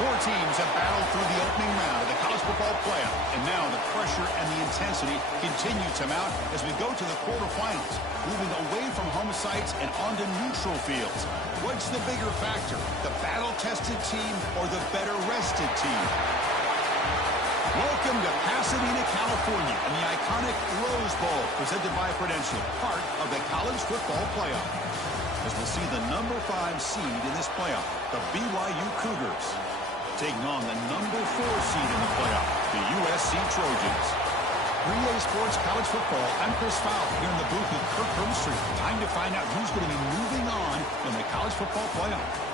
Four teams have battled through the opening round of the college football playoff, and now the pressure and the intensity continue to mount as we go to the quarterfinals, moving away from home sites and onto neutral fields. What's the bigger factor, the battle-tested team or the better-rested team? Welcome to Pasadena, California, and the iconic Rose Bowl, presented by Prudential, part of the college football playoff. As we'll see the number 5 seed in this playoff, the BYU Cougars, taking on the number 4 seed in the playoff, the USC Trojans. 3A Sports College Football, I'm Chris Fowler, here in the booth with Kirk Hermstreet. Time to find out who's going to be moving on in the college football playoff.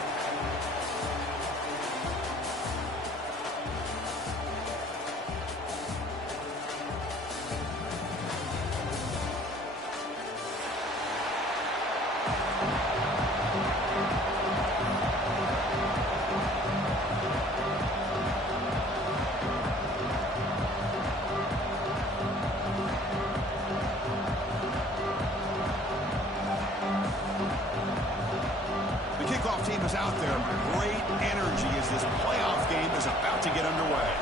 Team is out there. Great energy as this playoff game is about to get underway.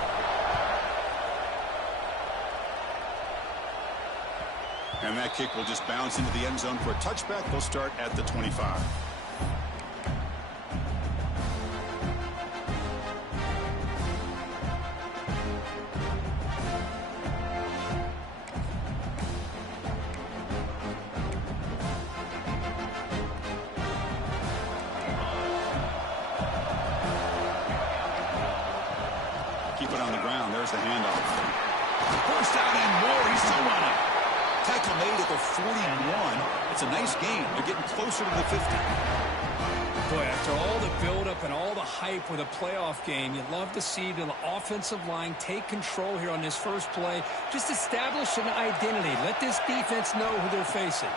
And that kick will just bounce into the end zone for a touchback. They'll start at the 25. Keep it on the ground. There's the handoff. First down and more. He's still running. Tackle made at the 41. It's a nice game. They're getting closer to the 50. Boy, after all the buildup and all the hype with a playoff game, you'd love to see the offensive line take control here on this first play. Just establish an identity. Let this defense know who they're facing.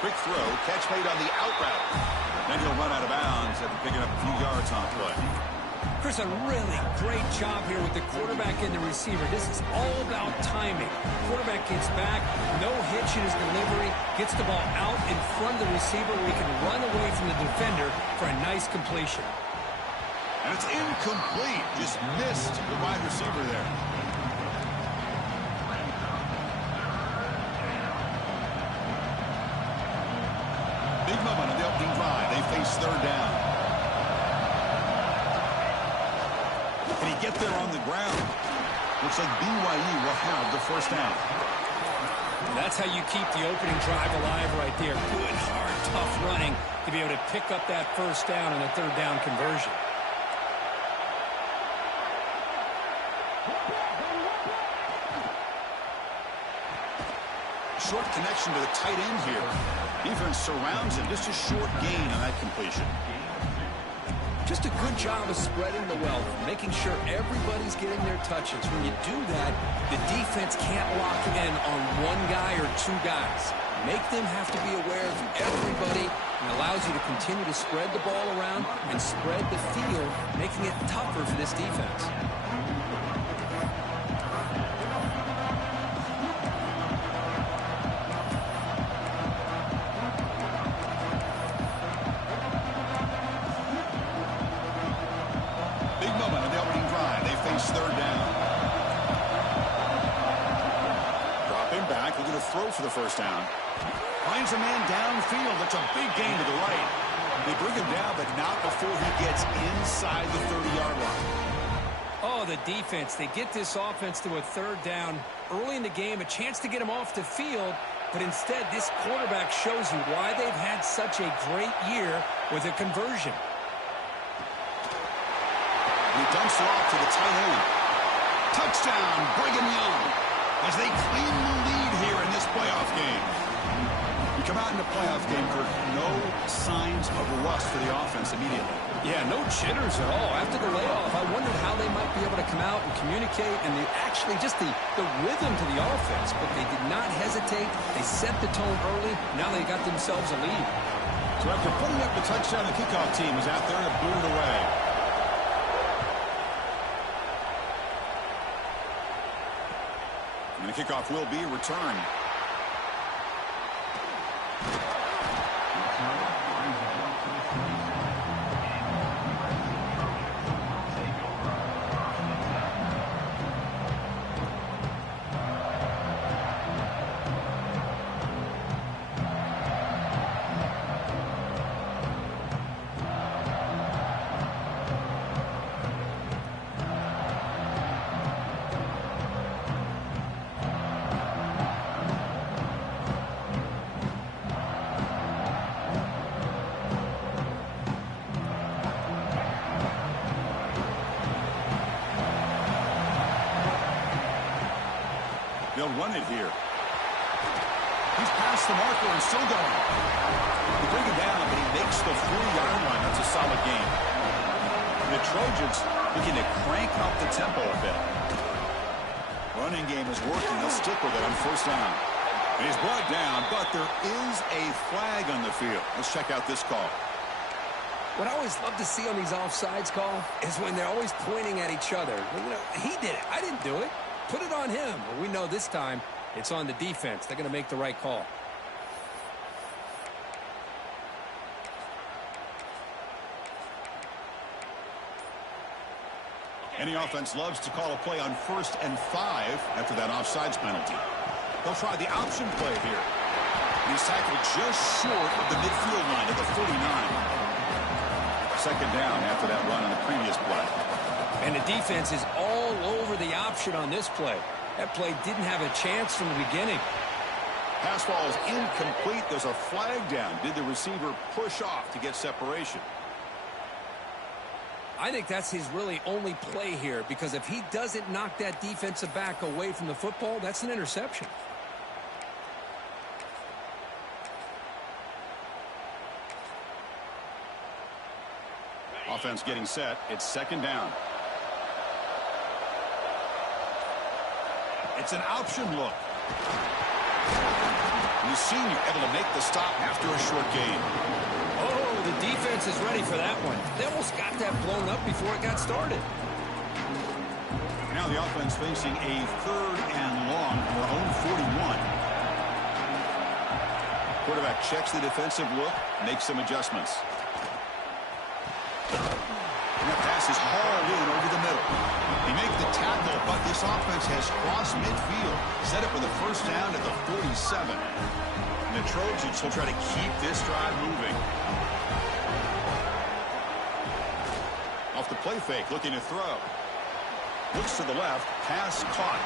Quick throw. Catch made on the out route. Then he'll run out of bounds after picking up a few yards on play. Chris, a really great job here with the quarterback and the receiver. This is all about timing. Quarterback gets back, no hitch in his delivery, gets the ball out in front of the receiver where he can run away from the defender for a nice completion. And it's incomplete. Just missed the wide receiver there. Big moment on the opening drive. They face third down. Can he get there on the ground? Looks like BYU will have the first down. That's how you keep the opening drive alive right there. Good, hard, tough running to be able to pick up that first down and a third down conversion. Short connection to the tight end here. Defense surrounds him. Just a short gain on that completion. Just a good job of spreading the wealth, making sure everybody's getting their touches. When you do that, the defense can't lock in on one guy or two guys. Make them have to be aware of everybody, and allows you to continue to spread the ball around and spread the field, making it tougher for this defense. Third down. Dropping back, looking to throw for the first down. Finds a man downfield. That's a big gain to the right. They bring him down, but not before he gets inside the 30-yard line. Oh, the defense. They get this offense to a third down early in the game, a chance to get him off the field, but instead this quarterback shows you why they've had such a great year with a conversion. He dumps it off to the tight end. Touchdown, Brigham Young, as they claim the lead here in this playoff game. You come out in the playoff game, Kirk, no signs of rust for the offense immediately. Yeah, no jitters at all. After the layoff, I wondered how they might be able to come out and communicate, and actually just the rhythm to the offense, but they did not hesitate. They set the tone early. Now they got themselves a lead. So after putting up the touchdown, the kickoff team is out there to boot it away. And the kickoff will be a return. They'll run it here. He's past the marker and still going. They bring it down, but he makes the 40-yard line. That's a solid game. The Trojans looking to crank up the tempo a bit. Running game is working. They'll stick with it on first down. And he's brought down, but there is a flag on the field. Let's check out this call. What I always love to see on these offsides call is when they're always pointing at each other. Well, you know, he did it. I didn't do it. Put it on him. Well, we know this time it's on the defense. They're going to make the right call. Any offense loves to call a play on 1st and 5 after that offsides penalty. They'll try the option play here. He's tackled just short of the midfield line at the 49. Second down after that run on the previous play. And the defense is all over the option on this play. That play didn't have a chance from the beginning. Pass ball is incomplete. There's a flag down. Did the receiver push off to get separation? I think that's his really only play here, because if he doesn't knock that defensive back away from the football, that's an interception. Offense getting set. It's second down. It's an option look. And the senior able to make the stop after a short gain. Oh, the defense is ready for that one. They almost got that blown up before it got started. Now the offense facing a 3rd and long from their own 41. Quarterback checks the defensive look, makes some adjustments. And that pass is hauled in over the middle. They make the tackle, but this offense has crossed midfield. Set up with a first down at the 47. And the Trojans will try to keep this drive moving. Off the play fake, looking to throw. Looks to the left, pass caught.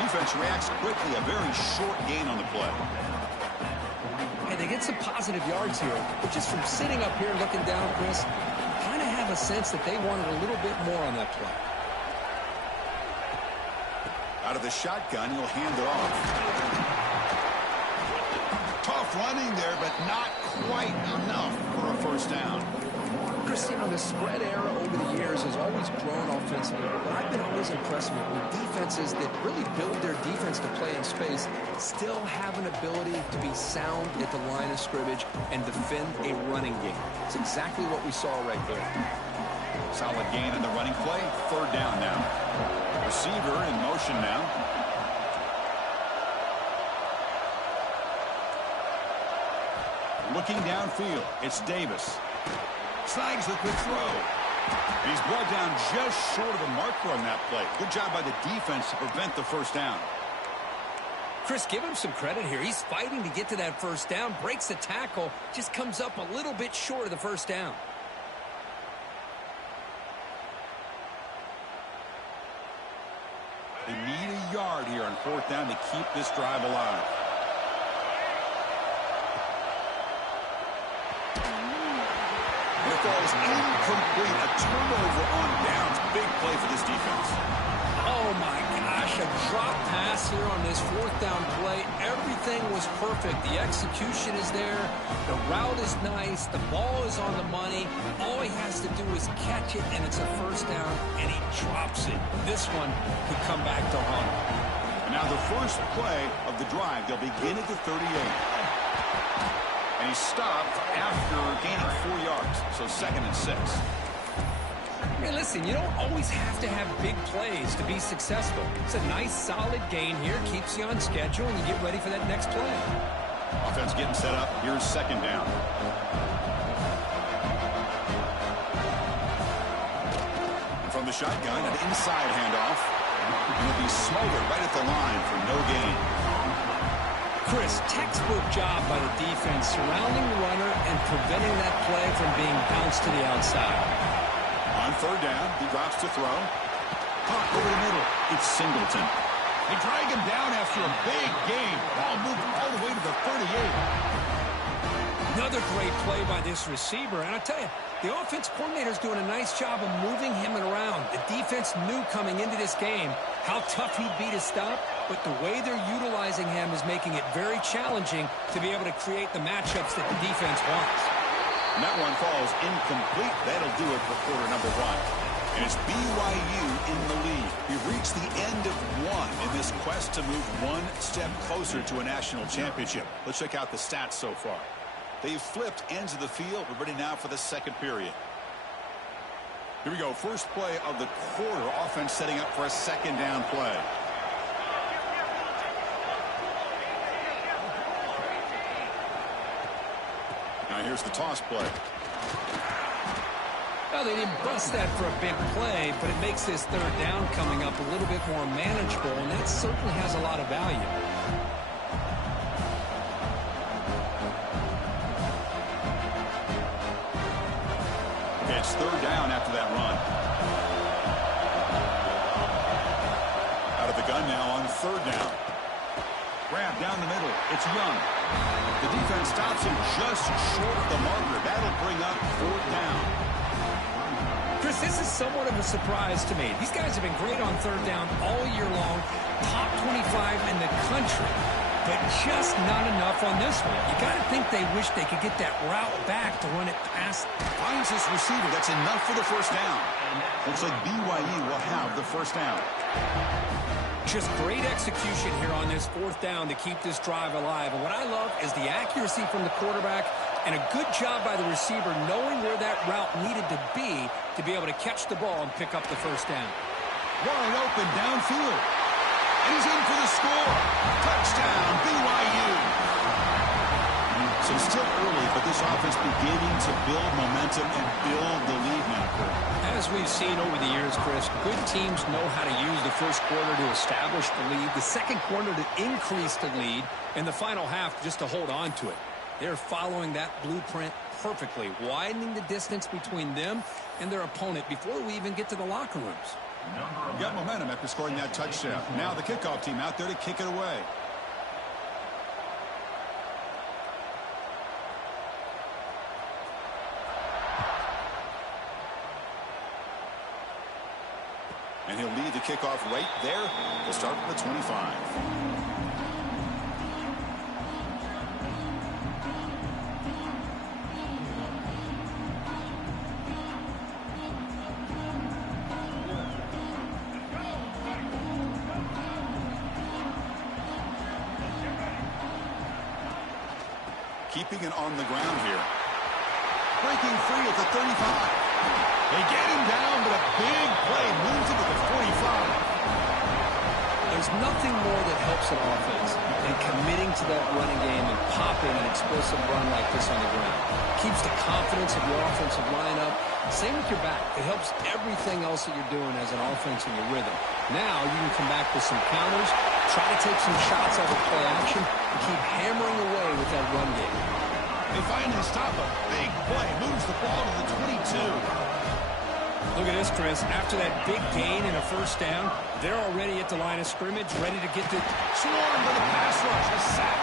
Defense reacts quickly, a very short gain on the play. And they get some positive yards here, but just from sitting up here looking down, Chris, kind of have a sense that they wanted a little bit more on that play. Out of the shotgun, he'll hand it off. Tough running there, but not quite enough for a first down. Chris, you know, the spread era over the years has always grown offensively, but I've been always impressed with defenses that really build their defense to play in space, still have an ability to be sound at the line of scrimmage and defend a running game. It's exactly what we saw right there. Solid gain on the running play. Third down now. Receiver in motion now. Looking downfield, it's Davis. Snags the quick throw. He's brought down just short of the marker on that play. Good job by the defense to prevent the first down. Chris, give him some credit here. He's fighting to get to that first down, breaks the tackle, just comes up a little bit short of the first down. They need a yard here on fourth down to keep this drive alive. It falls incomplete. A turnover on downs. Big play for this defense. Oh, my gosh. A drop pass here on this fourth down play. Everything was perfect. The execution is there. The route is nice. The ball is on the money. All he has to do is catch it, and it's a first down, and he drops it. This one could come back to haunt him. And now the first play of the drive. They'll begin at the 38. And he stopped after gaining 4 yards. So 2nd and 6. Hey, listen, you don't always have to have big plays to be successful. It's a nice, solid gain here. Keeps you on schedule, and you get ready for that next play. Offense getting set up. Here's second down. And from the shotgun, an inside handoff. And it'll be smothered right at the line for no gain. Chris, textbook job by the defense surrounding the runner and preventing that play from being bounced to the outside. On third down, he drops to throw. Caught over the middle. It's Singleton. They drag him down after a big gain. Ball moved all the way to the 38. Another great play by this receiver. And I tell you, the offense coordinator is doing a nice job of moving him around. The defense knew coming into this game how tough he'd be to stop, but the way they're utilizing him is making it very challenging to be able to create the matchups that the defense wants. And that one falls incomplete. That'll do it for quarter number one. And it's BYU in the lead. We've reached the end of one in this quest to move one step closer to a national championship. Let's check out the stats so far. They've flipped ends of the field. We're ready now for the second period. Here we go. First play of the quarter. Offense setting up for a second down play. Now here's the toss play. Well, they didn't bust that for a big play, but it makes this third down coming up a little bit more manageable, and that certainly has a lot of value. Okay, it's third down after that run. Out of the gun now on third down. Grab down the middle. It's Young. The defense stops him just short of the marker. That'll bring up fourth down. Chris, this is somewhat of a surprise to me. These guys have been great on third down all year long, top 25 in the country, but just not enough on this one. You got to think they wish they could get that route back to run it past. Finds this receiver. That's enough for the first down. Looks like BYU will have the first down. Just great execution here on this fourth down to keep this drive alive. And what I love is the accuracy from the quarterback and a good job by the receiver knowing where that route needed to be able to catch the ball and pick up the first down. Wide open downfield. And he's in for the score. Touchdown, BYU. So still early, but this offense beginning to build momentum and build the lead now. As we've seen over the years, Chris, good teams know how to use the first quarter to establish the lead, the second quarter to increase the lead, and the final half just to hold on to it. They're following that blueprint perfectly, widening the distance between them and their opponent before we even get to the locker rooms. Got momentum after scoring that touchdown. Now the kickoff team out there to kick it away. And he'll lead the kickoff right there. We'll start from the 25. Keeping it on the ground here. Breaking free at the 35. They get him down, but a big play moves him to the 45. There's nothing more that helps an offense than committing to that running game and popping an explosive run like this on the ground. Keeps the confidence of your offensive lineup. Same with your back. It helps everything else that you're doing as an offense in your rhythm. Now you can come back with some counters, try to take some shots out of play action, and keep hammering away with that run game. They finally stop a big play. Moves the ball to the 22. Look at this, Chris. After that big gain and a first down, they're already at the line of scrimmage, ready to get the swarm for the pass rush. A sack.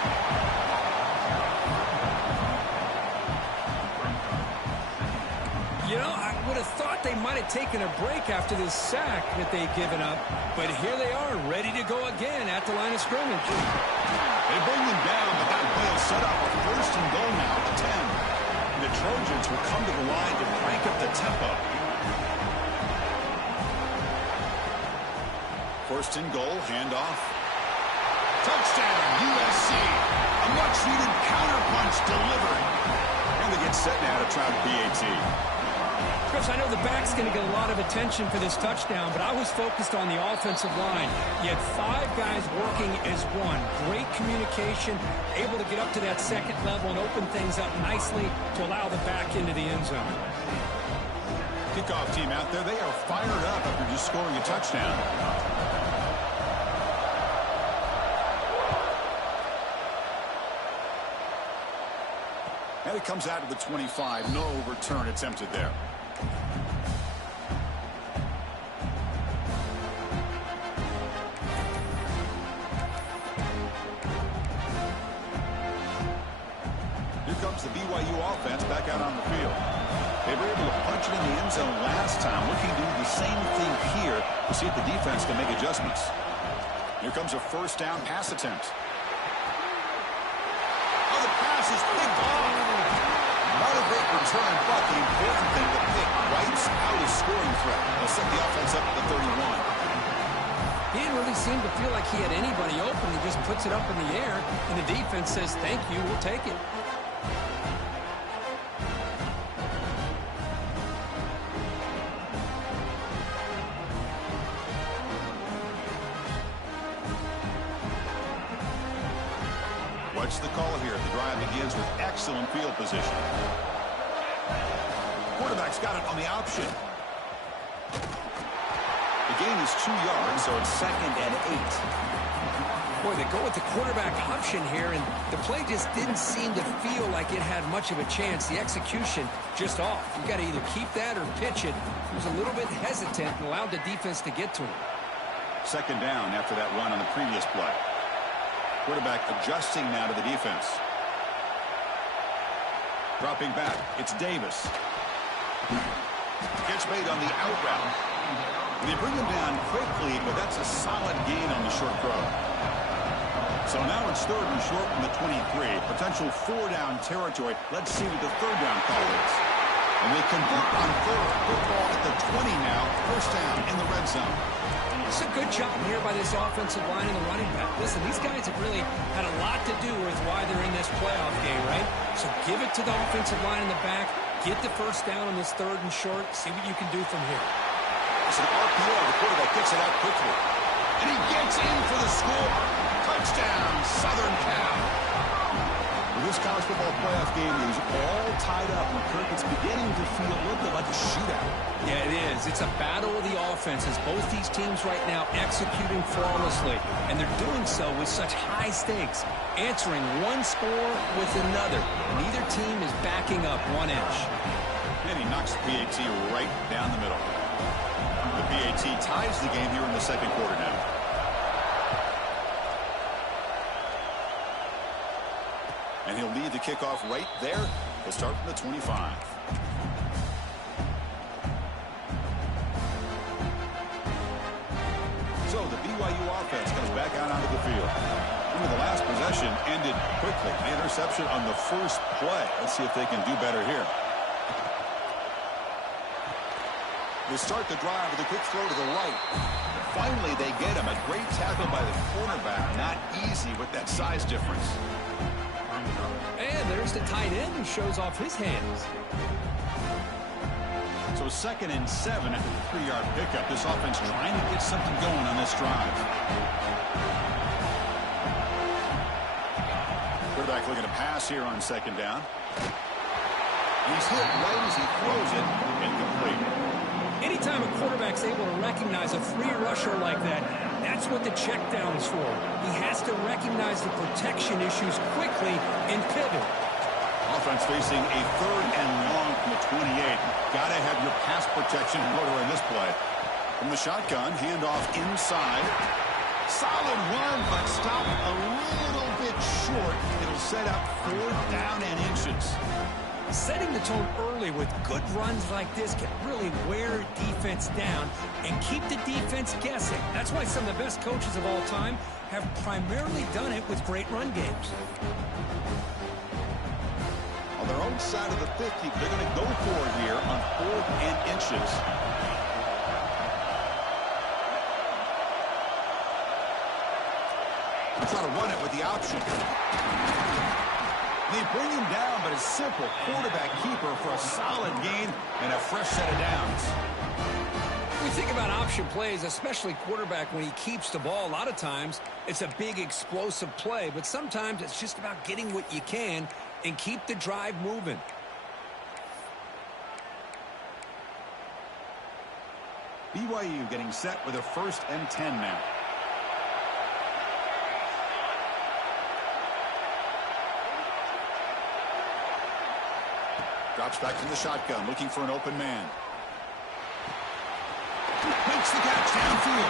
You know, I would have thought they might have taken a break after this sack that they'd given up, but here they are, ready to go again at the line of scrimmage. They bring them down, but that will set up a first and goal now at the 10. And the Trojans will come to the line to crank up the tempo. First and goal, handoff. Touchdown, USC. A much-needed counterpunch delivered. And they get set now to try the PAT. Chris, I know the back's going to get a lot of attention for this touchdown, but I was focused on the offensive line. You had 5 guys working as one. Great communication, able to get up to that second level and open things up nicely to allow the back into the end zone. Kickoff team out there, they are fired up after just scoring a touchdown. And it comes out of the 25. No return attempted there. Here comes comes the BYU offense back out on the field. They were able to punch it in the end zone last time. Looking to do the same thing here to see if the defense can make adjustments. Here comes a first down pass attempt. Oh, the pass is picked off. Not a great return, but the important thing, the pick wipes out a scoring threat. They'll set the offense up at the 31. He didn't really seem to feel like he had anybody open. He just puts it up in the air, and the defense says, thank you, we'll take it. What's the call here? The drive begins with excellent field position. Quarterback's got it on the option. The gain is 2 yards, so it's 2nd and 8. Boy, they go with the quarterback option here, and the play just didn't seem to feel like it had much of a chance. The execution just off. You got to either keep that or pitch it. He was a little bit hesitant and allowed the defense to get to him. 2nd down after that run on the previous play. Quarterback adjusting now to the defense. Dropping back, it's Davis. Gets made on the out route. They bring him down quickly, but that's a solid gain on the short throw. So now it's 3rd and short from the 23. Potential 4-down territory. Let's see what the 3rd down call is. And they convert on 3rd. Football at the 20 now. 1st down in the red zone. It's a good job here by this offensive line and the running back. Listen, these guys have really had a lot to do with why they're in this playoff game, right? So give it to the offensive line in the back. Get the 1st down on this 3rd and short. See what you can do from here. It's an RPO. The quarterback gets it out quickly. And he gets in for the score. Touchdown, Southern Cal. This college football playoff game is all tied up, and Kirk, it's beginning to feel a little bit like a shootout. Yeah, it is. It's a battle of the offenses. Both these teams right now executing flawlessly, and they're doing so with such high stakes, answering one score with another. Neither team is backing up 1 inch. And he knocks the PAT right down the middle. The PAT ties the game here in the 2nd quarter now. And he'll lead the kickoff right there. He'll start from the 25. So the BYU offense comes back out onto the field. Remember, the last possession ended quickly. An interception on the first play. Let's see if they can do better here. They start the drive with a quick throw to the right. Finally, they get him. A great tackle by the cornerback. Not easy with that size difference. And there's the tight end who shows off his hands. So 2nd and 7 after the 3-yard pickup. This offense trying to get something going on this drive. Quarterback looking to pass here on 2nd down. He's hit right as he throws it, incomplete. Anytime a quarterback's able to recognize a free rusher like that, that's what the check down is for. He has to recognize the protection issues quickly and pivot. Offense facing a 3rd and long from the 28. Got to have your pass protection in order in this play. From the shotgun, handoff inside. Solid run, but stopped a little bit short. It'll set up 4th down and inches. Setting the tone early with good runs like this can really wear defense down and keep the defense guessing. That's why some of the best coaches of all time have primarily done it with great run games. On their own side of the 50, they're going to go for it here on 4th and inches. Try to run it with the option. They bring him down, but a simple quarterback keeper for a solid gain and a fresh set of downs. We think about option plays, especially quarterback when he keeps the ball. A lot of times, it's a big explosive play, but sometimes it's just about getting what you can and keep the drive moving. BYU getting set with a 1st and 10 now. Drops back from the shotgun, looking for an open man. Makes the catch downfield.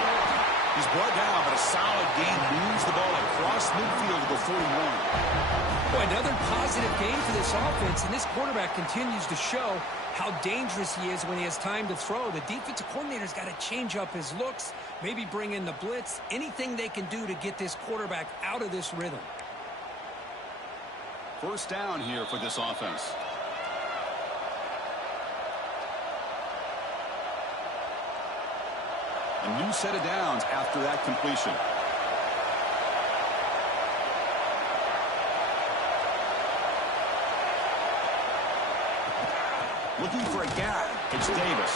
He's brought down, but a solid gain moves the ball across midfield to the Boy, another positive game for this offense, and this quarterback continues to show how dangerous he is when he has time to throw. The defensive coordinator's got to change up his looks, maybe bring in the blitz, anything they can do to get this quarterback out of this rhythm. First down here for this offense. A new set of downs after that completion. Looking for a gap. It's Davis.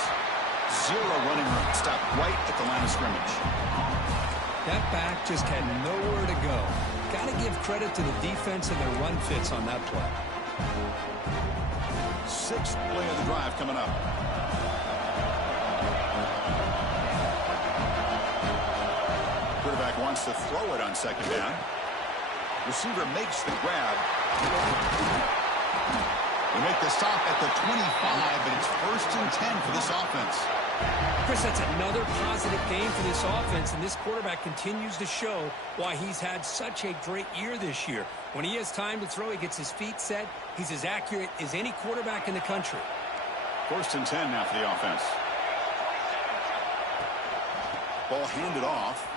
Zero running room. Stopped right at the line of scrimmage. That back just had nowhere to go. Got to give credit to the defense and their run fits on that play. Sixth play of the drive coming up. Quarterback wants to throw it on second down. Receiver makes the grab. They make the stop at the 25, but it's 1st and 10 for this offense. Chris, that's another positive game for this offense, and this quarterback continues to show why he's had such a great year this year. When he has time to throw, he gets his feet set. He's as accurate as any quarterback in the country. 1st and 10 now for the offense. Ball handed off.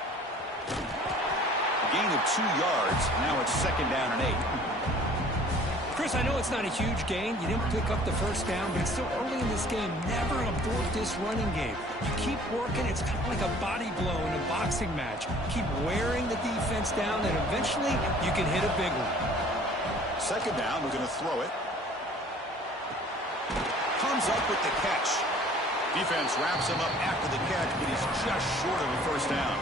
A gain of 2 yards. Now it's 2nd down and 8. Chris, I know it's not a huge gain. You didn't pick up the first down, but it's still early in this game. Never abort this running game. You keep working. It's kind of like a body blow in a boxing match. Keep wearing the defense down, and eventually you can hit a big one. 2nd down. We're going to throw it. Comes up with the catch. Defense wraps him up after the catch, but he's just short of a first down.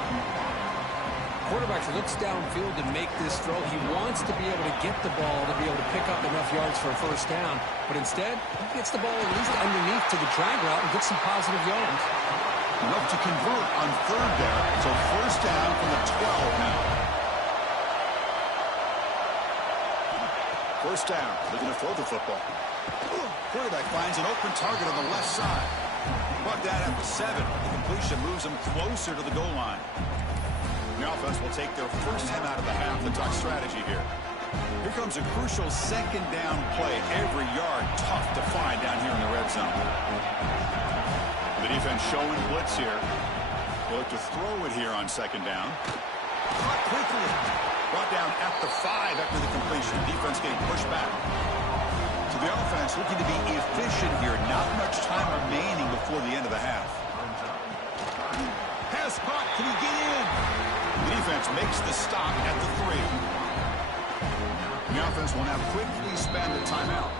Quarterback looks downfield to make this throw. He wants to be able to get the ball to be able to pick up enough yards for a first down. But instead, he gets the ball at least underneath to the drag route and gets some positive yards. Enough to convert on 3rd there. So 1st down from the 12 now. 1st down. Looking to throw the football. Quarterback finds an open target on the left side. Brought down at the 7. The completion moves him closer to the goal line. The offense will take their first time out of the half. The talk strategy here. Here comes a crucial 2nd down play. Every yard tough to find down here in the red zone. The defense showing blitz here. They'll look to throw it here on 2nd down. Caught quickly. Brought down at the 5 after the completion. Defense getting pushed back. So the offense looking to be efficient here. Not much time remaining before the end of the half. Pass caught. Can he get in? The defense makes the stop at the 3. The offense will now quickly spend a timeout.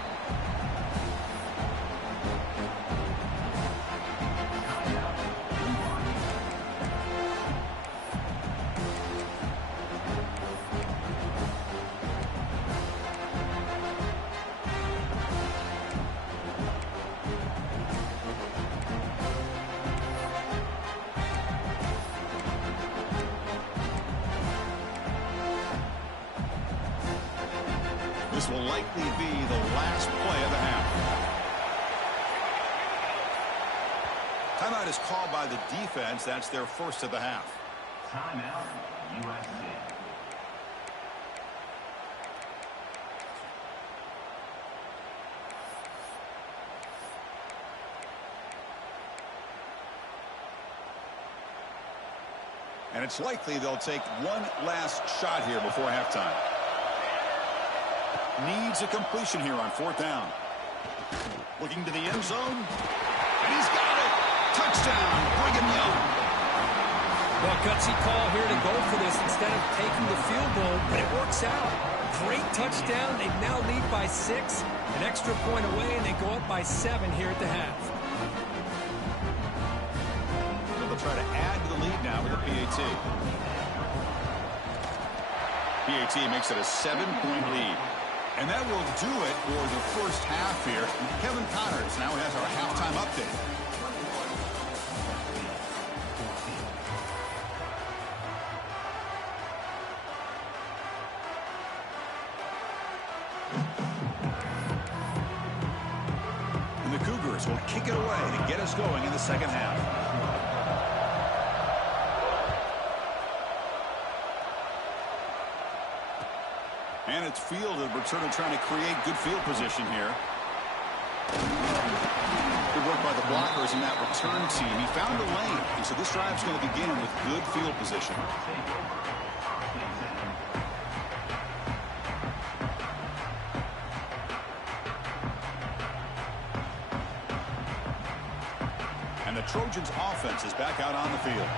This will likely be the last play of the half. Timeout is called by the defense. That's their first of the half. Timeout, USC. And it's likely they'll take one last shot here before halftime. Needs a completion here on 4th down. Looking to the end zone. And he's got it. Touchdown, Brigham Young. Well, gutsy call here to go for this instead of taking the field goal, but it works out. Great touchdown. They now lead by 6. An extra point away, and they go up by 7 here at the half. They'll try to add to the lead now with a PAT. PAT makes it a 7-point lead. And that will do it for the first half here. Kevin Connors now has our halftime update. And the Cougars will kick it away to get us going in the second half. And it's fielded. Returner trying to create good field position here. Good work by the blockers in that return team. He found a lane, and so this drive's going to begin with good field position. And the Trojans' offense is back out on the field.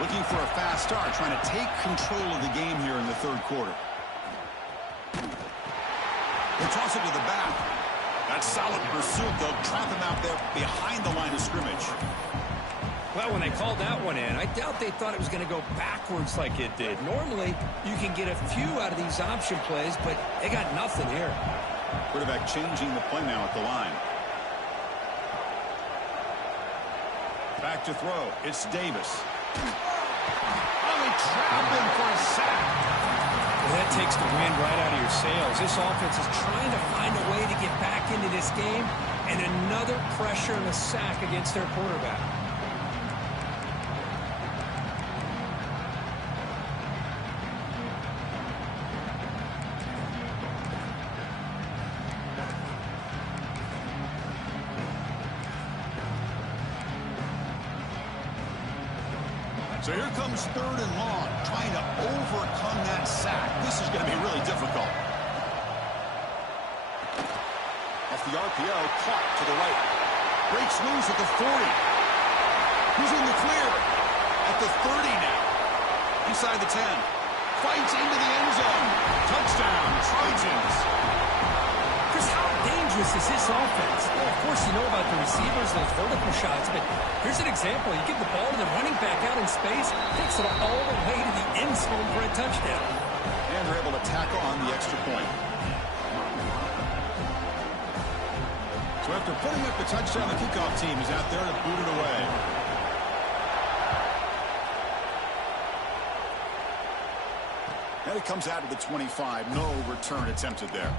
Looking for a fast start, trying to take control of the game here in the third quarter. They'll toss it to the back. That's solid pursuit. They'll trap him out there behind the line of scrimmage. Well, when they called that one in, I doubt they thought it was going to go backwards like it did. Normally, you can get a few out of these option plays, but they got nothing here. Quarterback changing the play now at the line. Back to throw. It's Davis. Oh, they trap him for a sack. Well, that takes the wind right out of your sails. This offense is trying to find a way to get back into this game, and another pressure and a sack against their quarterback. So here comes third and long, trying to overcome that sack. This is going to be really difficult. Off the RPO, caught to the right. Breaks loose at the 40. He's in the clear. At the 30 now. Inside the 10. Fights into the end zone. Touchdown, Trojans. Chris, how dangerous is this offense? Well, of course, you know about the receivers, those vertical shots, but here's an example. You give the ball to the running back out in space, takes it all the way to the end zone for a touchdown. And they're able to tackle on the extra point. So after putting up the touchdown, the kickoff team is out there to boot it away. And it comes out of the 25. No return attempted there.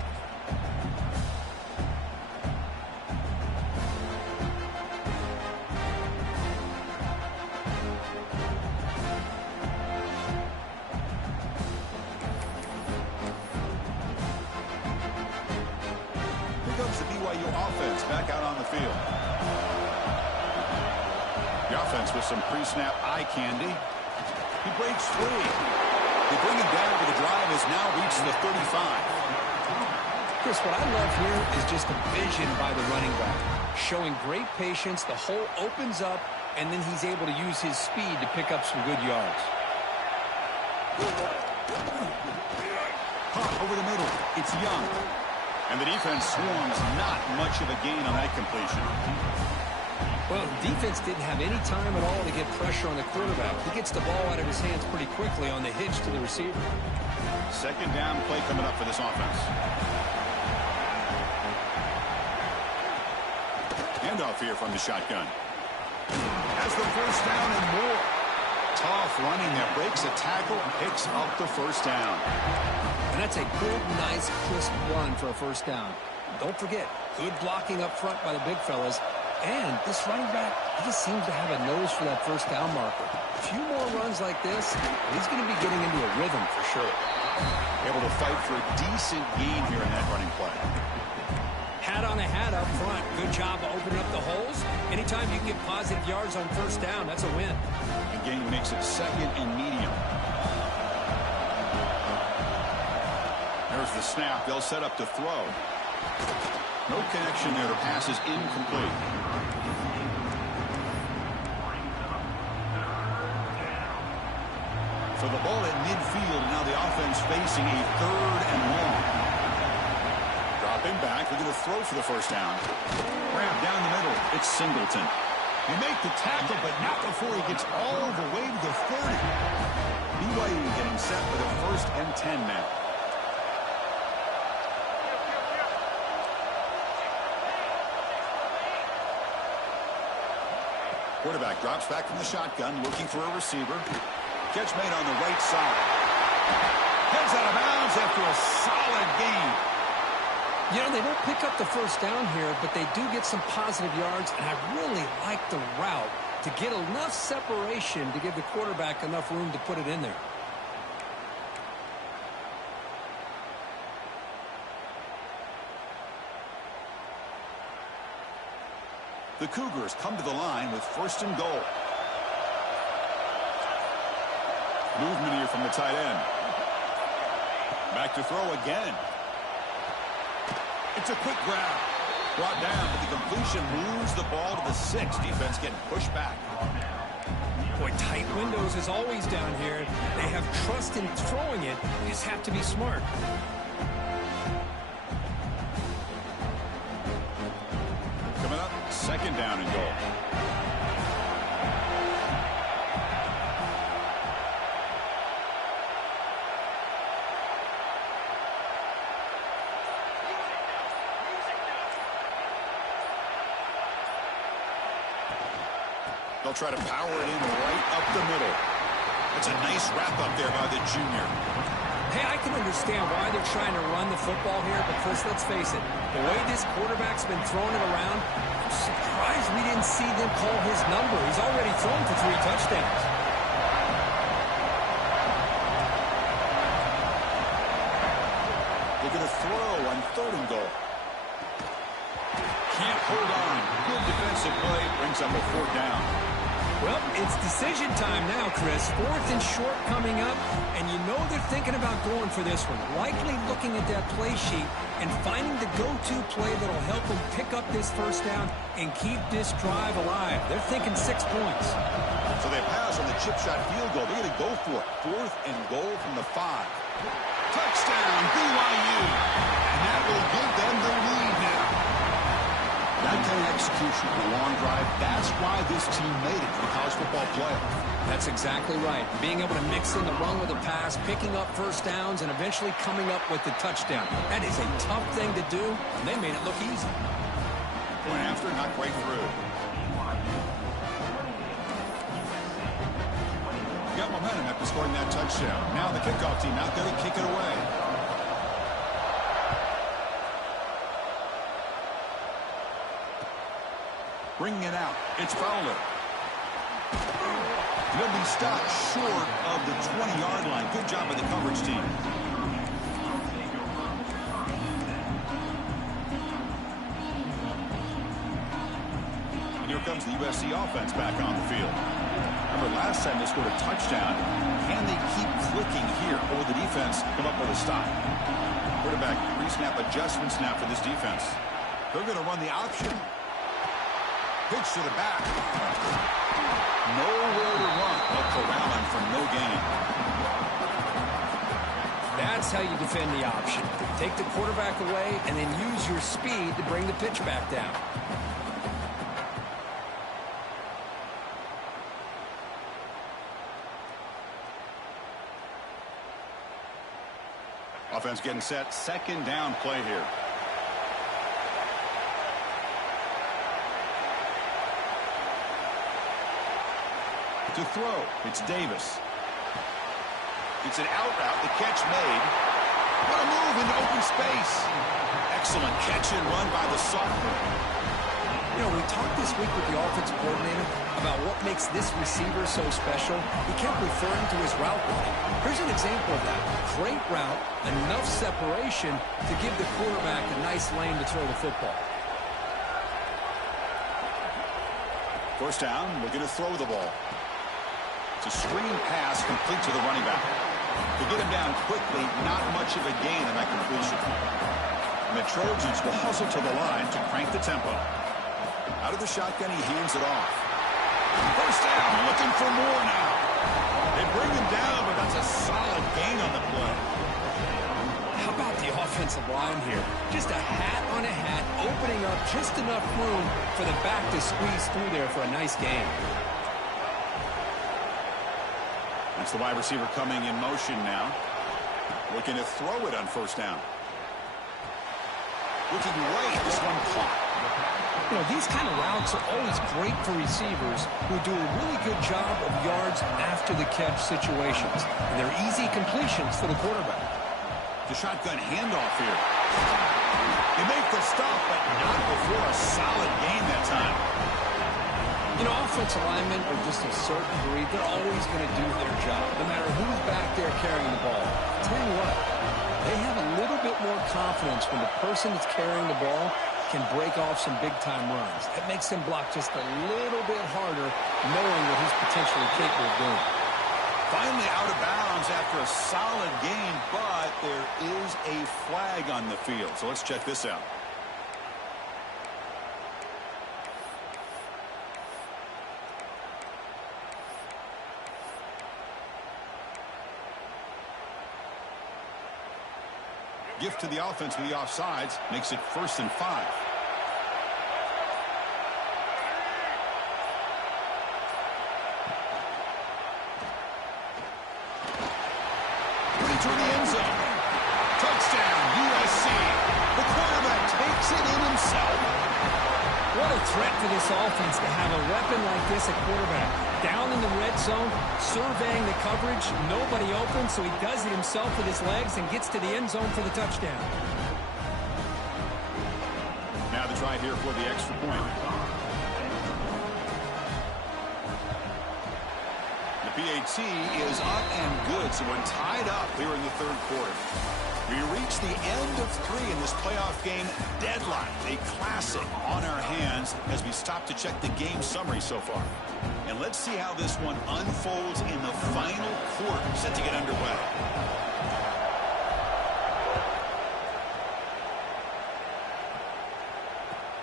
The BYU offense back out on the field. The offense with some pre-snap eye candy. He breaks free. They bring him down, but the drive has now reached the 35. Chris, what I love here is just the vision by the running back. Showing great patience, the hole opens up, and then he's able to use his speed to pick up some good yards. Caught over the middle. It's Young. And the defense swarms, not much of a gain on that completion. Well, the defense didn't have any time at all to get pressure on the quarterback. He gets the ball out of his hands pretty quickly on the hitch to the receiver. Second down play coming up for this offense. Handoff here from the shotgun. Has the first down and more. Tough running there. Breaks a tackle, picks up the first down. And that's a good, nice, crisp run for a first down. Don't forget, good blocking up front by the big fellas. And this running back, he just seems to have a nose for that first down marker. A few more runs like this, he's going to be getting into a rhythm for sure. Able to fight for a decent gain here in that running play. Hat on a hat up front. Good job of opening up the holes. Anytime you can get positive yards on first down, that's a win. The gain makes it second and medium. There's the snap. They'll set up to throw. No connection there. The pass is incomplete. So the ball at midfield. Now the offense facing a third and long. Dropping back. They're going to throw for the first down. Grab down the middle. It's Singleton. They make the tackle, but not before he gets all the way to the 30. BYU getting set for the first and 10 now. Quarterback drops back from the shotgun, looking for a receiver. Catch made on the right side. Heads out of bounds after a solid gain. You know, they don't pick up the first down here, but they do get some positive yards, and I really like the route to get enough separation to give the quarterback enough room to put it in there. The Cougars come to the line with 1st and goal. Movement here from the tight end. Back to throw again. It's a quick grab. Brought down, but the completion moves the ball to the 6. Defense getting pushed back. Boy, tight windows is always down here. They have trust in throwing it. You just have to be smart. Coming up, 2nd down and goal. They'll try to power it in right up the middle. That's a nice wrap up there by the junior. Hey, I can understand why they're trying to run the football here, but first, let's face it. The way this quarterback's been throwing it around, I'm surprised we didn't see them call his number. He's already thrown for 3 touchdowns. They're going to throw on 3rd and goal. Can't hold on. Good defensive play. Brings up a 4th down. Well, it's decision time now, Chris. 4th and short coming up, and you know they're thinking about going for this one. Likely looking at that play sheet and finding the go-to play that'll help them pick up this 1st down and keep this drive alive. They're thinking 6 points. So they pass on the chip shot field goal. They're going to go for it. 4th and goal from the 5. Touchdown, BYU. And that will give them the lead now. That kind of execution on a long drive, that's why this team made it to the college football playoff. That's exactly right. Being able to mix in the run with a pass, picking up 1st downs, and eventually coming up with the touchdown. That is a tough thing to do, and they made it look easy. Point after, not quite through. Got momentum after scoring that touchdown. Now the kickoff team out there to kick it away. Bringing it out. It's Fowler. He'll be stopped short of the 20-yard line. Good job by the coverage team. And here comes the USC offense back on the field. Remember, last time they scored a touchdown. Can they keep clicking here, or will the defense come up with a stop? Quarterback pre-snap adjustment snap for this defense. They're going to run the option. Pitch to the back. Nowhere to run. But corralling for no gain. That's how you defend the option. Take the quarterback away and then use your speed to bring the pitch back down. Offense getting set. 2nd down play here. To throw, it's Davis. It's an out route, the catch made. What a move into open space. Excellent catch and run by the sophomore. You know, we talked this week with the offensive coordinator about what makes this receiver so special. He kept referring to his route running. Here's an example of that. Great route, enough separation to give the quarterback a nice lane to throw the football. 1st down, looking to throw the ball. It's a screen pass complete to the running back. To get him down quickly, not much of a gain on that completion. And the Trojans will hustle to the line to crank the tempo. Out of the shotgun, he hands it off. 1st down, looking for more now. They bring him down, but that's a solid gain on the play. How about the offensive line here? Just a hat on a hat, opening up just enough room for the back to squeeze through there for a nice gain. That's the wide receiver coming in motion now. Looking to throw it on 1st down. Looking right, this one caught. You know, these kind of routes are always great for receivers who do a really good job of yards after the catch situations. And they're easy completions for the quarterback. The shotgun handoff here. They make the stop, but not before a solid gain that time. You know, offensive linemen are just a certain breed. They're always going to do their job, no matter who's back there carrying the ball. I'll tell you what, they have a little bit more confidence when the person that's carrying the ball can break off some big-time runs. That makes him block just a little bit harder, knowing what he's potentially capable of doing. Finally out of bounds after a solid game, but there is a flag on the field. So let's check this out. Gift to the offense with the offsides makes it 1st and 5. To the end zone. Touchdown, USC. The quarterback takes it in himself. What a threat for this offense to have a weapon like this at quarterback. Down in the red zone, surveying the coverage, nobody open, so he does it himself with his legs and gets to the end zone for the touchdown. Now the try here for the extra point. The PAT is up and good, so we're tied up here in the 3rd quarter. We reach the end of 3 in this playoff game deadline. A classic on our hands as we stop to check the game summary so far. And let's see how this one unfolds in the final quarter, set to get underway.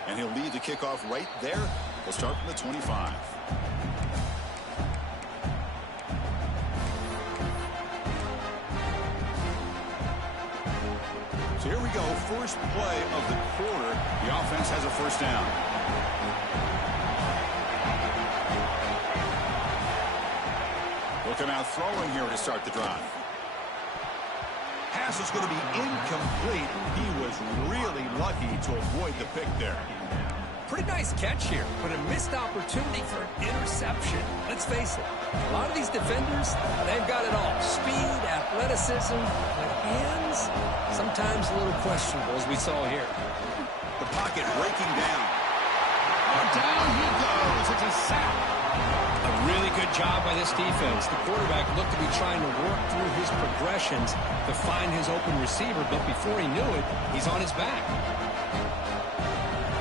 And he'll lead the kickoff right there. We'll start from the 25. So here we go, first play of the quarter. The offense has a 1st down. We'll come out throwing here to start the drive. Pass is going to be incomplete. He was really lucky to avoid the pick there. Pretty nice catch here, but a missed opportunity for an interception. Let's face it, a lot of these defenders, they've got it all. Speed, athleticism, but hands, sometimes a little questionable, as we saw here. The pocket breaking down. Oh, down he goes. It's a sack. A really good job by this defense. The quarterback looked to be trying to work through his progressions to find his open receiver, but before he knew it, he's on his back.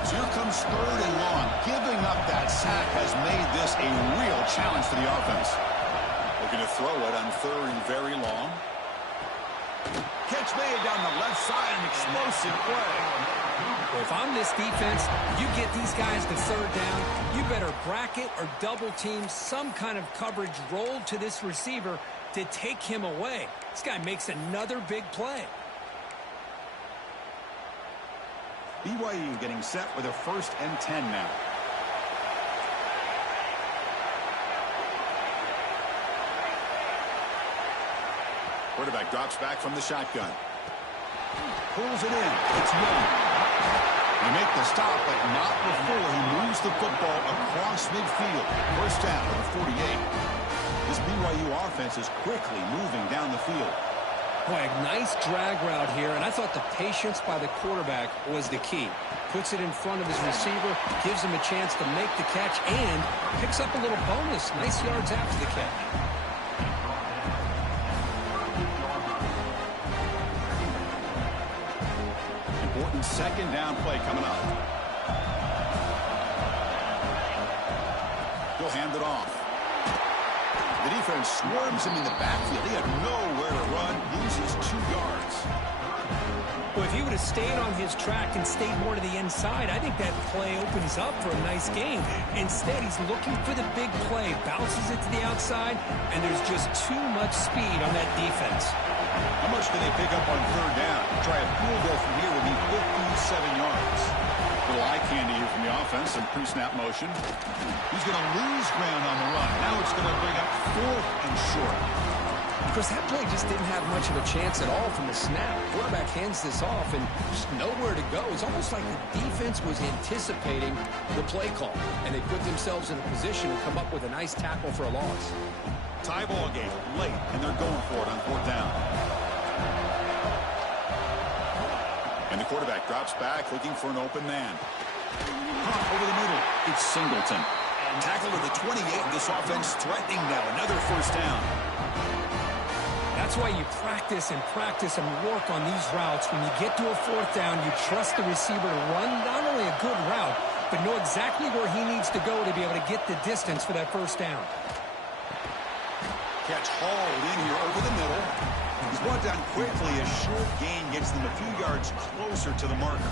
So here comes 3rd and long. Giving up that sack has made this a real challenge for the offense. Looking to throw it on 3rd and very long. Catch made down the left side, an explosive play. Well, if I'm this defense, you get these guys to 3rd down, you better bracket or double team some kind of coverage rolled to this receiver to take him away. This guy makes another big play. BYU getting set with a 1st and 10 now. Quarterback drops back from the shotgun. Pulls it in. It's Young. He make the stop, but not before he moves the football across midfield. 1st down at the 48. This BYU offense is quickly moving down the field. Boy, a nice drag route here, and I thought the patience by the quarterback was the key. Puts it in front of his receiver, gives him a chance to make the catch, and picks up a little bonus. Nice yards after the catch. Important 2nd down play coming up. He'll hand it off. The defense swarms him in the backfield. He had nowhere to run. Loses 2 yards. Well, if he would have stayed on his track and stayed more to the inside, I think that play opens up for a nice game. Instead, he's looking for the big play. Bounces it to the outside, and there's just too much speed on that defense. How much can they pick up on 3rd down? Try a field goal from here would be 57 yards. Little eye candy here from the offense and pre-snap motion. He's going to lose ground on the run. Now it's going to bring up 4th and short. Because that play just didn't have much of a chance at all from the snap. Quarterback hands this off and just nowhere to go. It's almost like the defense was anticipating the play call, and they put themselves in a position to come up with a nice tackle for a loss. Tie ball game late, and they're going for it on 4th down. And the quarterback drops back, looking for an open man. Over the middle, it's Singleton. Tackled at the 28. This offense threatening now. Another 1st down. That's why you practice and work on these routes. When you get to a fourth down, you trust the receiver to run not only a good route, but know exactly where he needs to go to be able to get the distance for that first down. Catch hauled in here over the middle. He's brought down quickly. A short gain gets them a few yards closer to the marker.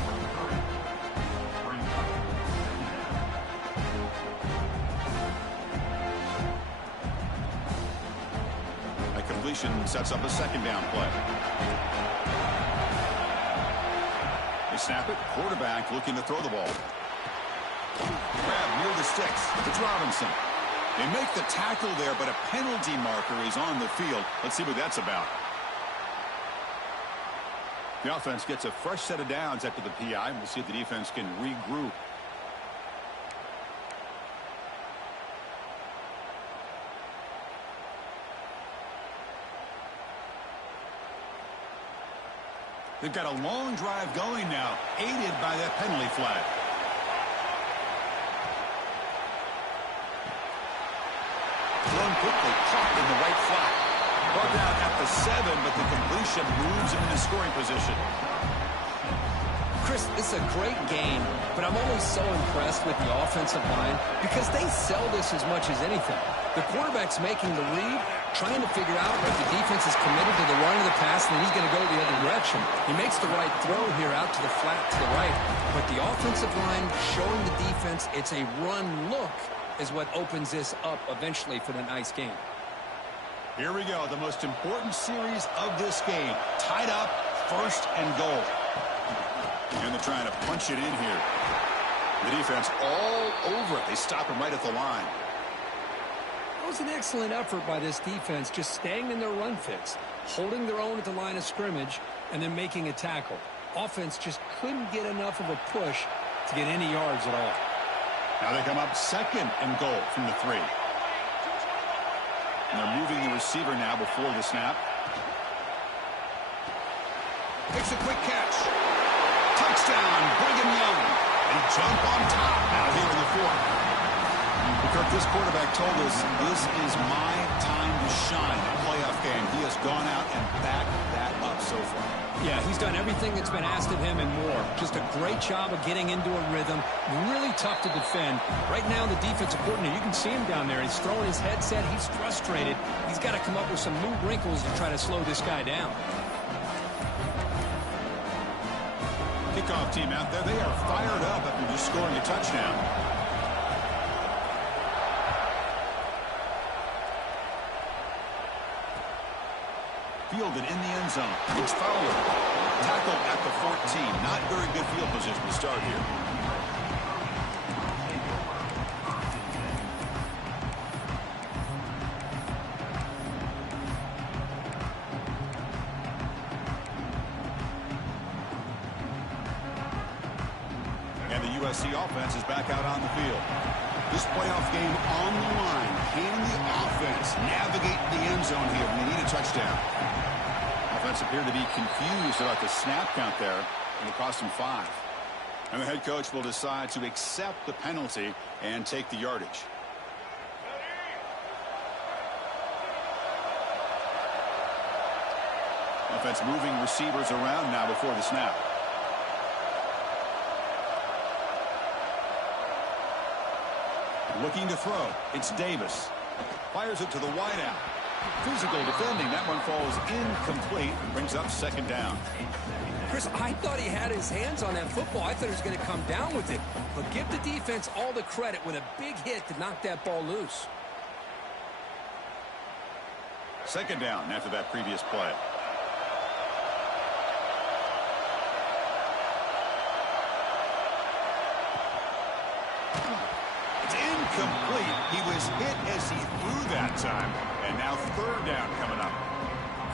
That completion sets up a second down play. They snap it. Quarterback looking to throw the ball. Grab near the sticks. It's Robinson. They make the tackle there, but a penalty marker is on the field. Let's see what that's about. The offense gets a fresh set of downs after the PI. We'll see if the defense can regroup. They've got a long drive going now, aided by that penalty flag. Thrown quickly, caught in the right flat. Brought down at the 7, but the completion moves him into scoring position. Chris, this is a great game, but I'm always so impressed with the offensive line because they sell this as much as anything. The quarterback's making the read, trying to figure out if the defense is committed to the run or the pass, and he's going to go the other direction. He makes the right throw here out to the flat to the right, but the offensive line showing the defense it's a run look is what opens this up eventually for the nice game. Here we go, the most important series of this game. Tied up, first and goal. And they're trying to punch it in here. The defense all over it. They stop him right at the line. That was an excellent effort by this defense, just staying in their run fits, holding their own at the line of scrimmage, and then making a tackle. Offense just couldn't get enough of a push to get any yards at all. Now they come up second and goal from the 3. And they're moving the receiver now before the snap. Makes a quick catch. Touchdown, Brigham Young. They jump on top now here in the 4th. Kirk, this quarterback told us this is my time to shine in a playoff game. He has gone out and backed that up so far. Yeah, he's done everything that's been asked of him and more. Just a great job of getting into a rhythm. Really tough to defend. Right now, the defensive coordinator, you can see him down there. He's throwing his headset. He's frustrated. He's got to come up with some new wrinkles to try to slow this guy down. Kickoff team out there. They are fired up after just scoring a touchdown. Fielded in the end zone. It's Fowler. Tackled at the 14. Not very good field position to start here. And the USC offense is back out on the field. This playoff game on the line. Can the offense navigate the end zone here when they need a touchdown? Offense appeared to be confused about the snap count there, and it cost him 5. And the head coach will decide to accept the penalty and take the yardage. Offense moving receivers around now before the snap. Looking to throw. It's Davis. Fires it to the wideout. Physical defending. That one falls incomplete. Brings up second down. Chris, I thought he had his hands on that football. I thought he was going to come down with it. But give the defense all the credit with a big hit to knock that ball loose. Second down after that previous play. Complete. He was hit as he threw that time. And now third down coming up.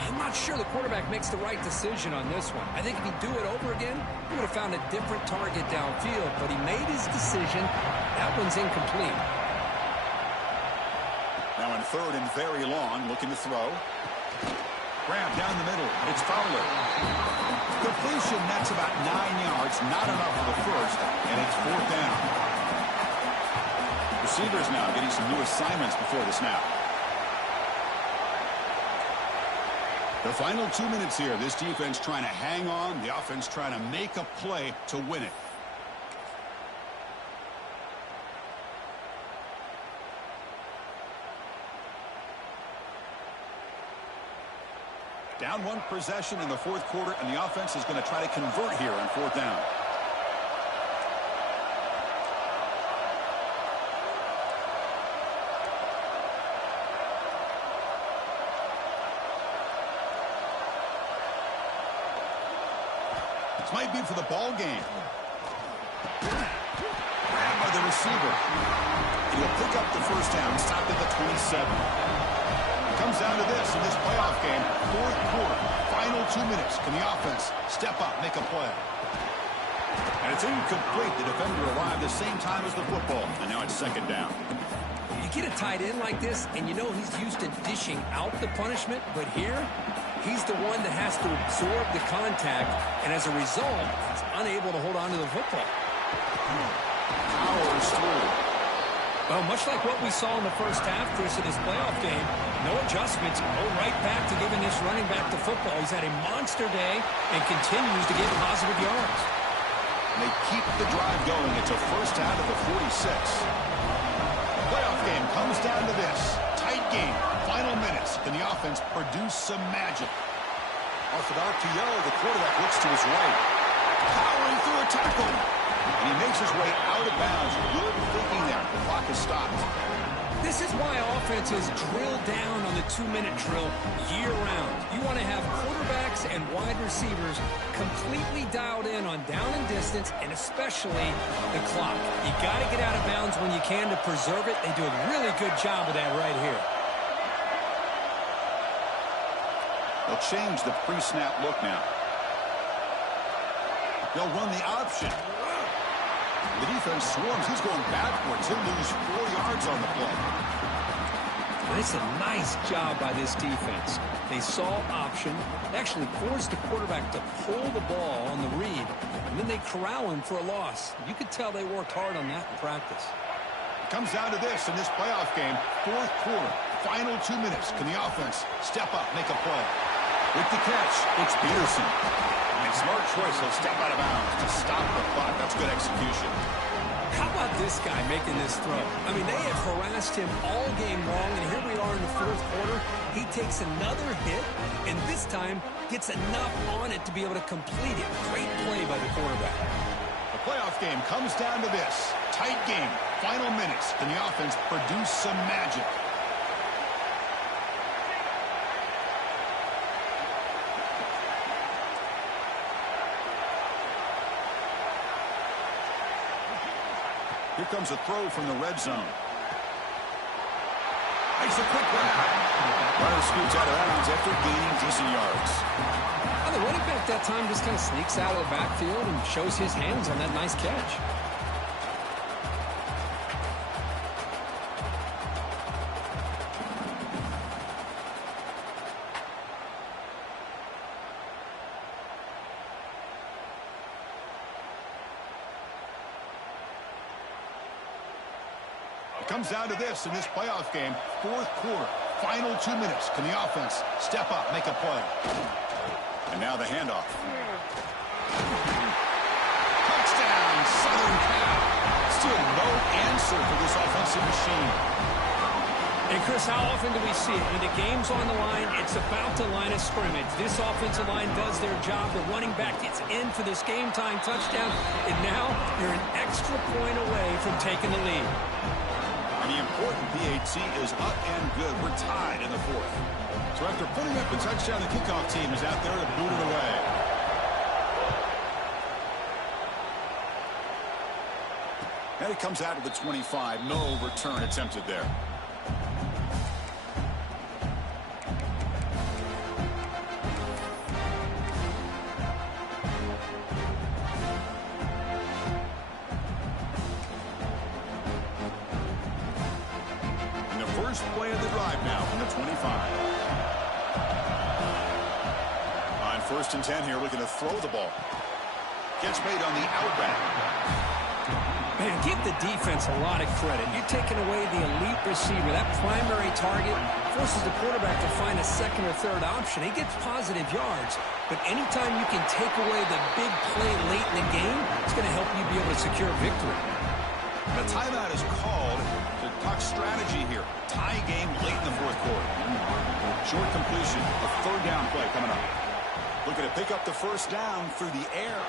I'm not sure the quarterback makes the right decision on this one. I think if he'd do it over again, he would have found a different target downfield. But he made his decision. That one's incomplete. Now in third and very long, looking to throw. Grab down the middle. It's Fowler. Completion, that's about 9 yards. Not enough for the first. And it's fourth down. Receivers now getting some new assignments before the snap. The final 2 minutes here. This defense trying to hang on. The offense trying to make a play to win it. Down one possession in the fourth quarter, and the offense is going to try to convert here on fourth down. This might be for the ball game. Grabbed by the receiver. He'll pick up the first down, stopped at the 27. Comes down to this in this playoff game. Fourth quarter, final 2 minutes. Can the offense step up, make a play? And it's incomplete. The defender arrived the same time as the football, and now it's second down. You get a tight end like this, and you know he's used to dishing out the punishment, but here, he's the one that has to absorb the contact, and as a result, he's unable to hold on to the football. Powers through. Well, much like what we saw in the first half, Chris, in this playoff game, no adjustments, go right back to giving this running back the football. He's had a monster day and continues to get positive yards. And they keep the drive going. It's a first out of the 46. The playoff game comes down to this. Tight game, final minutes. Can the offense produce some magic? Off an RPO, the quarterback looks to his right. Powering through a tackle. And he makes his way out of bounds. Good thinking there. The clock is stopped. This is why offenses drill down on the 2-minute drill year-round. You want to have quarterbacks and wide receivers completely dialed in on down and distance, and especially the clock. You got to get out of bounds when you can to preserve it. They do a really good job of that right here. They'll change the pre-snap look now. They'll run the option. The defense swarms. He's going backwards. He'll lose 4 yards on the play. It's a nice job by this defense. They saw option, actually forced the quarterback to pull the ball on the read, and then they corral him for a loss. You could tell they worked hard on that in practice. It comes down to this in this playoff game. Fourth quarter, final 2 minutes. Can the offense step up, make a play? With the catch, it's Peterson. And smart choice, he'll step out of bounds to stop the clock. That's good execution. How about this guy making this throw? I mean, they have harassed him all game long, and here we are in the fourth quarter. He takes another hit, and this time gets enough on it to be able to complete it. Great play by the quarterback. The playoff game comes down to this. Tight game, final minutes. Can the offense produce some magic? Here comes a throw from the red zone. Makes a quick grab. Runner scoots out of bounds after gaining decent yards. Well, the running back that time just kind of sneaks out of the backfield and shows his hands on that nice catch. Comes down to this in this playoff game. Fourth quarter, final 2 minutes. Can the offense step up, make a play? And now the handoff. Touchdown, Southern Cal. Still no answer for this offensive machine. And Chris, how often do we see it? When the game's on the line, it's about the line of scrimmage. This offensive line does their job. The running back gets in for this game-time touchdown, and now you're an extra point away from taking the lead. The important PAT is up and good. We're tied in the fourth. So after putting up the touchdown, the kickoff team is out there to boot it away. And it comes out of the 25. No return attempted there. First play of the drive now from the 25. On 1st and 10 here, looking to throw the ball. Gets made on the out route. Man, give the defense a lot of credit. You're taking away the elite receiver, that primary target, forces the quarterback to find a second or third option. He gets positive yards, but anytime you can take away the big play late in the game, it's going to help you be able to secure victory. The timeout is called to talk strategy here. Tie game late in the fourth quarter. Short completion, a third down play coming up. Looking to pick up the first down through the air.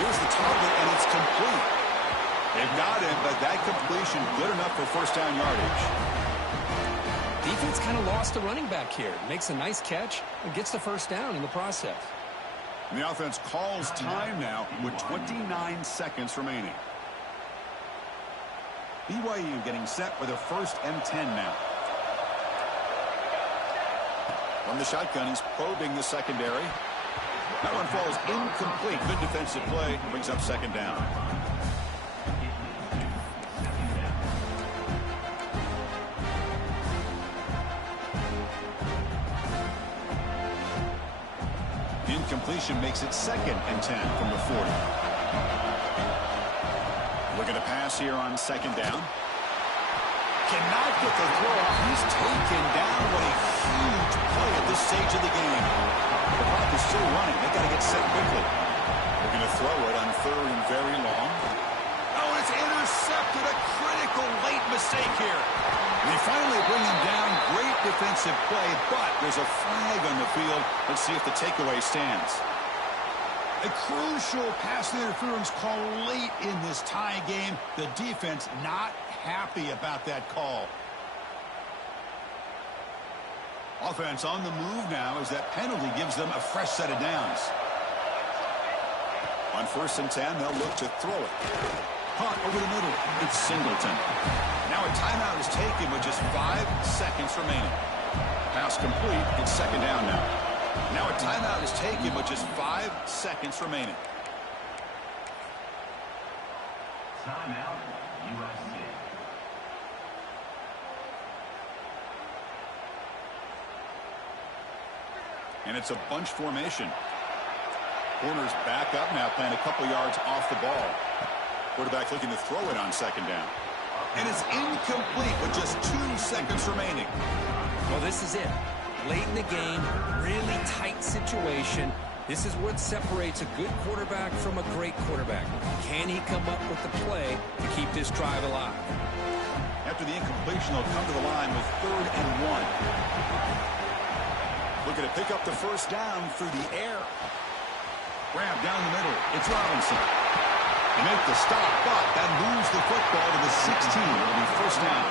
Here's the target, and it's complete. They've got him, but that completion good enough for first down yardage. Defense kind of lost the running back here. Makes a nice catch and gets the first down in the process. And the offense calls time now with 29 seconds remaining. BYU getting set with a 1st and 10 now. From the shotgun, he's probing the secondary. That one falls incomplete. Good defensive play. Brings up second down. The incompletion makes it 2nd and 10 from the 40. Looking to pass here on second down. Cannot get the throw off. He's taken down. What a huge play at this stage of the game. The clock is still running. They've got to get set quickly. Looking to throw it on 3rd and very long. Oh, it's intercepted. A critical late mistake here. And they finally bring him down. Great defensive play, but there's a flag on the field. Let's see if the takeaway stands. A crucial pass interference call late in this tie game. The defense not happy about that call. Offense on the move now as that penalty gives them a fresh set of downs. On 1st and 10, they'll look to throw it. Caught over the middle. It's Singleton. Now a timeout is taken with just 5 seconds remaining. Pass complete. It's second down now. Now a timeout is taken with just 5 seconds remaining. Timeout, USC. And it's a bunch formation. Corners back up now, playing a couple yards off the ball. Quarterback looking to throw it on second down. And it's incomplete with just 2 seconds remaining. Well, this is it. Late in the game, really tight situation. This is what separates a good quarterback from a great quarterback. Can he come up with the play to keep this drive alive? After the incompletion, they'll come to the line with 3rd and 1. Looking to pick up the first down through the air. Grab down the middle. It's Robinson. They make the stop, but that moves the football to the 16. It'll be first down.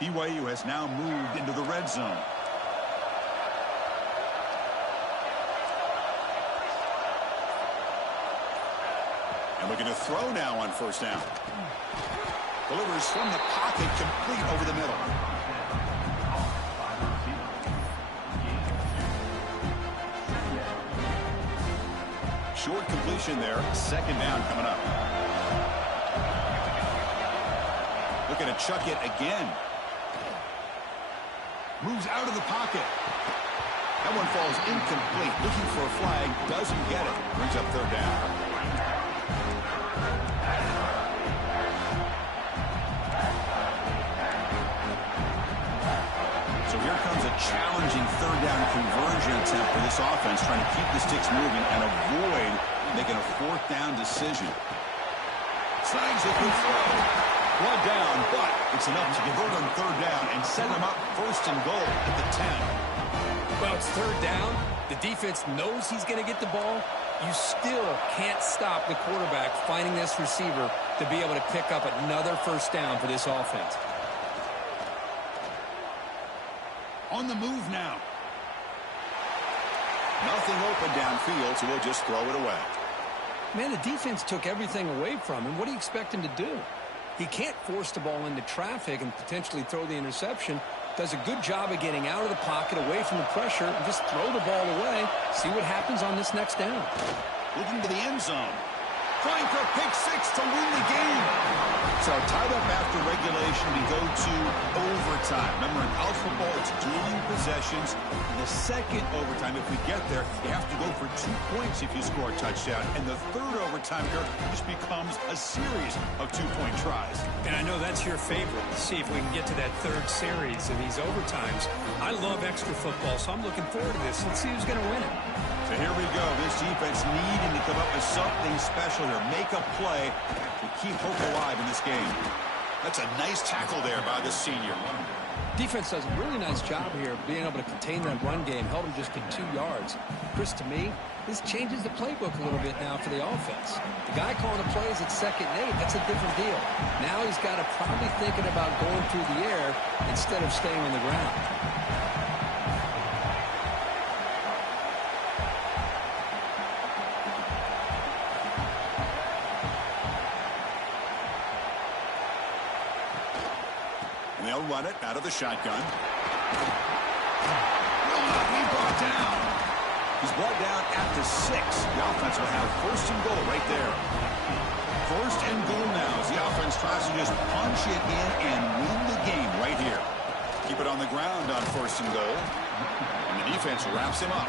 BYU has now moved into the red zone. And looking to throw now on first down. Delivers from the pocket, complete over the middle. Short completion there. Second down coming up. Looking to chuck it again. Moves out of the pocket. That one falls incomplete. Looking for a flag. Doesn't get it. Brings up third down. So here comes a challenging third down conversion attempt for this offense, trying to keep the sticks moving and avoid making a fourth down decision. Snags a good throw. One down, but it's enough to convert on third down and set them up first and goal at the 10. Well, it's third down. The defense knows he's going to get the ball. You still can't stop the quarterback finding this receiver to be able to pick up another first down for this offense. On the move now. Nothing open downfield, so we'll just throw it away. Man, the defense took everything away from him. What do you expect him to do? He can't force the ball into traffic and potentially throw the interception. Does a good job of getting out of the pocket, away from the pressure, and just throw the ball away. See what happens on this next down. Looking to the end zone. Trying for a pick six to win the game. So tied up after regulation, we go to overtime. Remember, in college football, it's dueling possessions. In the second overtime, if we get there, you have to go for 2 points if you score a touchdown. And the third overtime here just becomes a series of 2-point tries. And I know that's your favorite. Let's see if we can get to that third series of these overtimes. I love extra football, so I'm looking forward to this. Let's see who's going to win it. So here we go. This defense needing to come up with something special here. Make a play to keep hope alive in this game. That's a nice tackle there by the senior. Defense does a really nice job here of being able to contain that run game. Held him just to 2 yards. Chris, to me, this changes the playbook a little bit now for the offense. The guy calling the plays at 2nd and 8, that's a different deal. Now he's got to probably thinking about going through the air instead of staying on the ground. They'll run it out of the shotgun. Will not be brought down. He's brought down at the 6. The offense will have 1st and goal right there. 1st and goal now as the offense tries to just punch it in and win the game right here. Keep it on the ground on 1st and goal. And the defense wraps him up.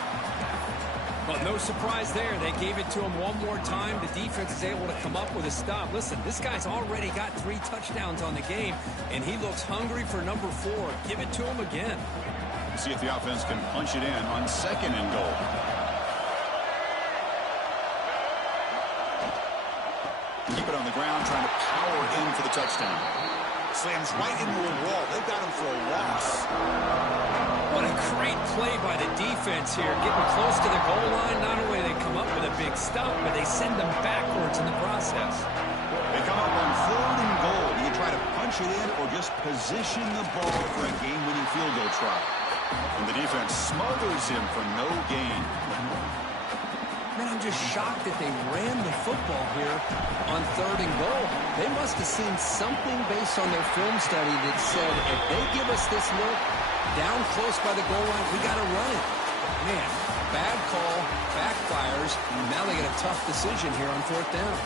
Well, no surprise there. They gave it to him one more time. The defense is able to come up with a stop. Listen, this guy's already got 3 touchdowns on the game, and he looks hungry for number 4. Give it to him again. We'll see if the offense can punch it in on 2nd and goal. Keep it on the ground, trying to power in for the touchdown. Slams right into a wall. They've got him for a loss. What a great play by the defense here. Getting close to the goal line. Not only do they come up with a big stop, but they send them backwards in the process. They come up on 3rd and goal. Do you try to punch it in or just position the ball for a game-winning field goal try? And the defense smothers him for no gain. Man, I'm just shocked that they ran the football here on 3rd and goal. They must have seen something based on their film study that said, if they give us this look down close by the goal line, we got to run it. Man, bad call, backfires, and now they get a tough decision here on 4th down.